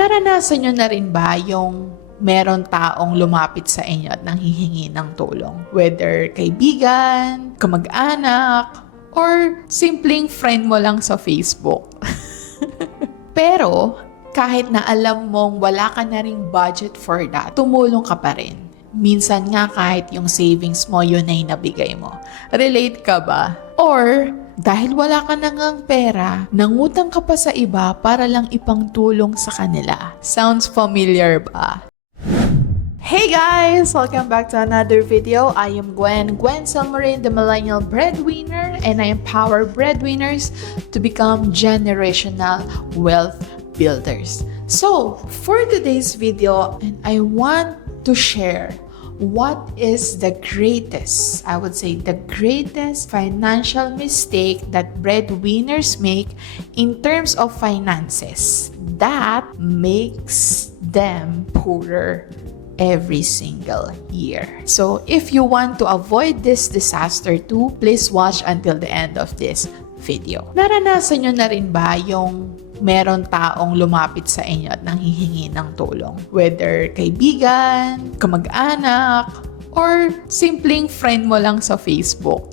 Naranasan nyo na rin ba yung meron taong lumapit sa inyo at nanghihingi ng tulong? Whether kaibigan, kamag-anak, or simpleng friend mo lang sa Facebook. Pero, kahit na alam mong wala ka na ring budget for that, tumulong ka pa rin. Minsan nga kahit yung savings mo, yun ay nabigay mo. Relate ka ba? Or, dahil wala ka na ngang pera, nangutang ka pa sa iba para lang ipangtulong sa kanila. Sounds familiar ba? Hey guys! Welcome back to another video. I am Gwen Salmarin, the Millennial Breadwinner, and I empower breadwinners to become generational wealth builders. So, for today's video, I want to share what is the greatest, I would say the greatest financial mistake that breadwinners make in terms of finances that makes them poorer every single year. So if you want to avoid this disaster too, please watch until the end of this video. Naranasan nyo na rin ba yung meron taong lumapit sa inyo at nanghihingi ng tulong? Whether kaibigan, kamag-anak, or simpleng friend mo lang sa Facebook.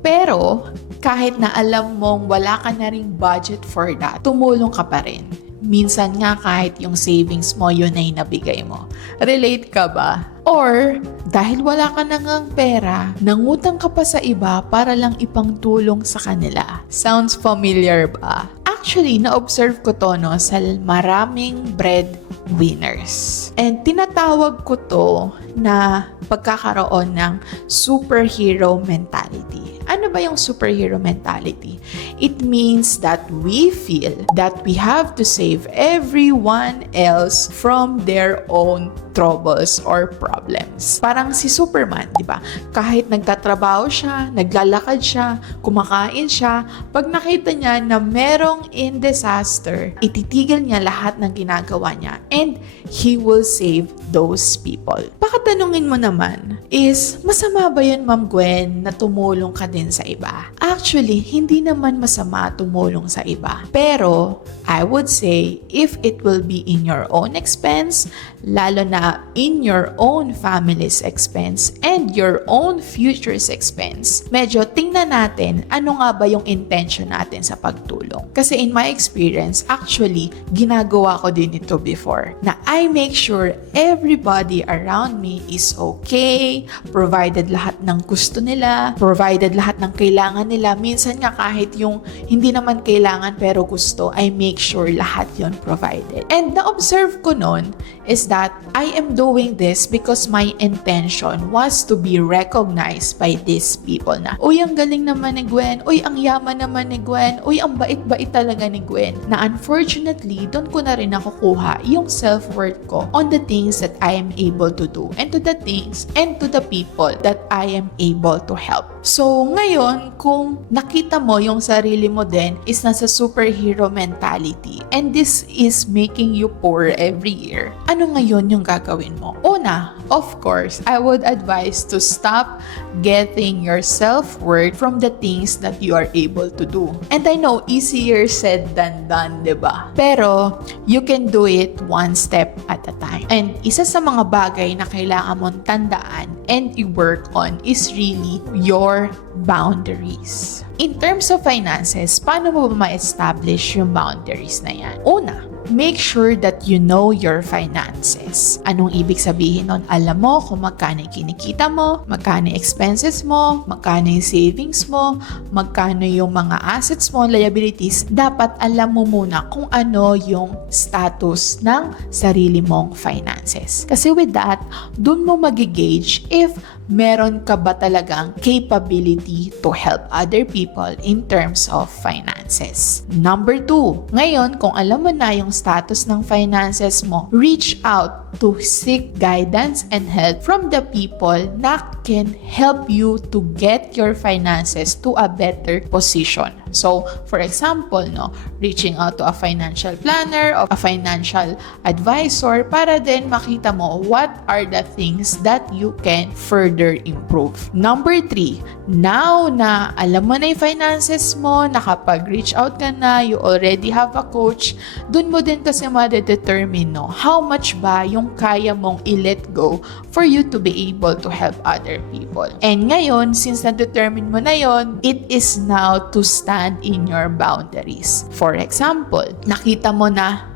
Pero, kahit na alam mong wala ka na ring budget for that, tumulong ka pa rin. Minsan nga kahit yung savings mo, yun ay nabigay mo. Relate ka ba? Or, dahil wala ka na ngang pera, nangutang ka pa sa iba para lang ipangtulong sa kanila. Sounds familiar ba? Actually, na-observe ko to sa maraming breadwinners. And tinatawag ko to na pagkakaroon ng superhero mentality. Ano ba yung superhero mentality? It means that we feel that we have to save everyone else from their own troubles or problems. Parang si Superman, di ba? Kahit nagtatrabaho siya, naglalakad siya, kumakain siya, pag nakita niya na merong in disaster, ititigil niya lahat ng ginagawa niya and he will save those people. Baka tanungin mo naman is, masama ba yun, Ma'am Gwen, na tumulong ka din sa iba? Actually, hindi naman masama tumulong sa iba. Pero, I would say, if it will be in your own expense, lalo na in your own family's expense and your own future's expense, medyo tingnan natin ano nga ba yung intention natin sa pagtulong. Kasi in my experience, actually, ginagawa ko din ito before, na I make sure everybody around me is okay, provided lahat ng gusto nila, provided lahat ng kailangan nila. Minsan nga kahit yung hindi naman kailangan pero gusto, I make sure lahat yon provided. And na-observe ko nun is that I am doing this because my intention was to be recognized by these people na, uy, ang galing naman ni Gwen, uy, ang yaman naman ni Gwen, uy, ang bait-bait talaga ni Gwen. Na unfortunately, doon ko na rin nakukuha yung self-worth ko on the things that I am able to do and to the things and to the people that I am able to help. So, ngayon, kung nakita mo yung sarili mo din is nasa superhero mentality and this is making you poor every year, ano ngayon yung gagawin mo? Una, of course, I would advise to stop getting your self-worth from the things that you are able to do. And I know, easier said than done, diba? Pero, you can do it one step at a time. And isa sa mga bagay na kailangan mong tandaan and i-work on is really your boundaries. In terms of finances, paano mo ba ma-establish yung boundaries na yan? Una, make sure that you know your finances. Anong ibig sabihin nun? Alam mo kung magkano yung kinikita mo, magkano yung expenses mo, magkano yung savings mo, magkano yung mga assets mo, liabilities. Dapat alam mo muna kung ano yung status ng sarili mong finances. Kasi with that, dun mo magigauge if meron ka ba talagang capability to help other people in terms of finances. Number 2, ngayon kung alam mo na yung status ng finances mo, reach out to seek guidance and help from the people na can help you to get your finances to a better position. So, for example, reaching out to a financial planner or a financial advisor para din makita mo what are the things that you can further improve. Number 3, now na alam mo na yung finances mo, nakapag-reach out ka na, you already have a coach, dun mo din kasi ma-determine how much ba yung kaya mong i-let go for you to be able to help other people. And ngayon, since na-determine mo na yon, it is now to stand in your boundaries. For example, nakita mo na,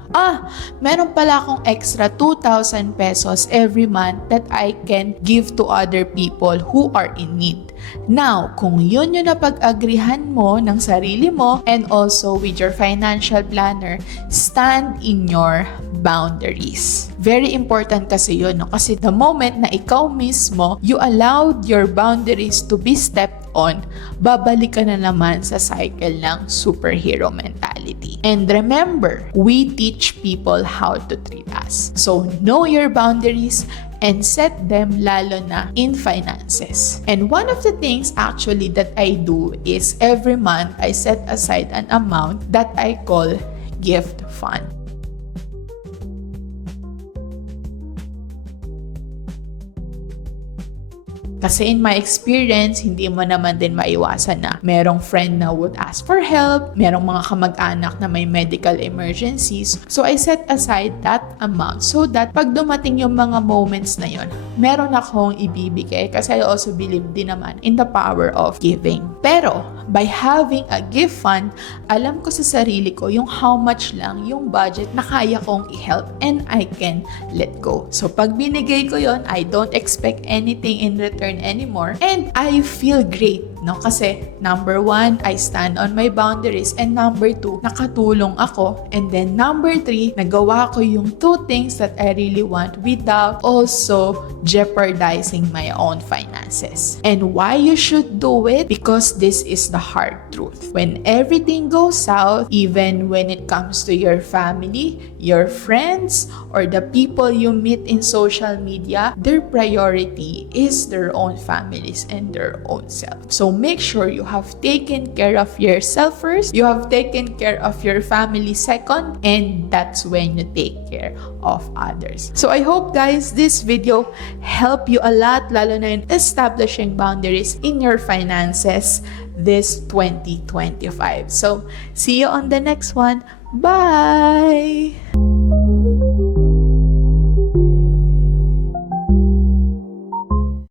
meron pala akong extra 2,000 pesos every month that I can give to other people who are in need. Now, kung yun yung napag-agrihan mo ng sarili mo and also with your financial planner, stand in your boundaries. Very important kasi yun, kasi the moment na ikaw mismo, you allowed your boundaries to be stepped on, babalik ka na naman sa cycle ng superhero mentality. And remember, we teach people how to treat us. So, know your boundaries and set them lalo na in finances. And one of the things actually that I do is every month I set aside an amount that I call gift fund. Kasi in my experience, hindi mo naman din maiwasan na merong friend na would ask for help, merong mga kamag-anak na may medical emergencies. So I set aside that amount so that pag dumating yung mga moments na yon, meron akong ibibigay kasi I also believe din naman in the power of giving. Pero by having a gift fund, alam ko sa sarili ko yung how much lang yung budget na kaya kong i-help and I can let go. So pag binigay ko yon, I don't expect anything in return anymore and I feel great, kasi number 1, I stand on my boundaries, and number 2, nakatulong ako, and then number 3, nagawa ko yung 2 things that I really want without also jeopardizing my own finances. And why you should do it? Because this is the hard truth. When everything goes south, even when it comes to your family, your friends, or the people you meet in social media, their priority is their own families and their own self. So make sure you have taken care of yourself first, you have taken care of your family second, and that's when you take care of others. So I hope guys, this video help you a lot, lalo na in establishing boundaries in your finances this 2025. So see you on the next one. Bye!